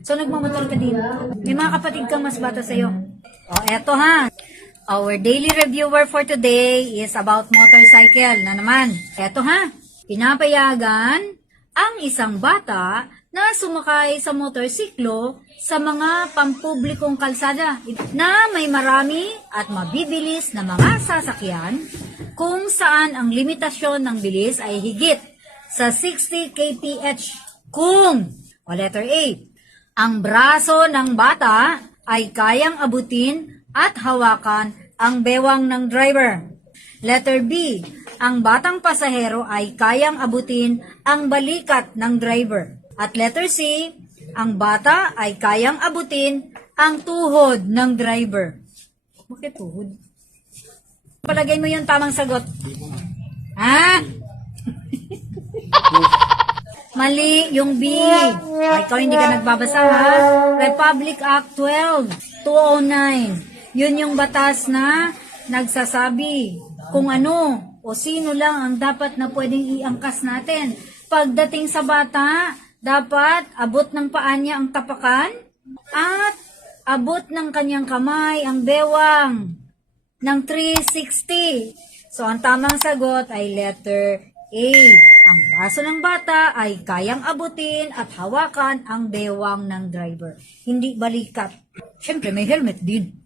So, nagmamotor ka din. May mga kapatid kang mas bata sa'yo. O, eto ha. Our daily reviewer for today is about motorcycle na naman. Eto ha. Pinapayagan ang isang bata na sumakay sa motorsiklo sa mga pampublikong kalsada na may marami at mabibilis na mga sasakyan kung saan ang limitasyon ng bilis ay higit sa 60 kph kung, o letter A, ang braso ng bata ay kayang abutin at hawakan ang bewang ng driver. Letter B, ang batang pasahero ay kayang abutin ang balikat ng driver. At letter C, ang bata ay kayang abutin ang tuhod ng driver. Bakit tuhod? Palagay mo yung tamang sagot. Ha? Mali, yung B. Ay, ikaw hindi ka nagbabasa ha. Republic Act 12-209. Yun yung batas na nagsasabi kung ano o sino lang ang dapat na pwedeng iangkas natin. Pagdating sa bata, dapat abot ng paa niya ang tapakan at abot ng kanyang kamay ang bewang ng 360. So, ang tamang sagot ay letter A. Ang braso ng bata ay kayang abutin at hawakan ang bewang ng driver. Hindi balikat. Siyempre, may helmet din.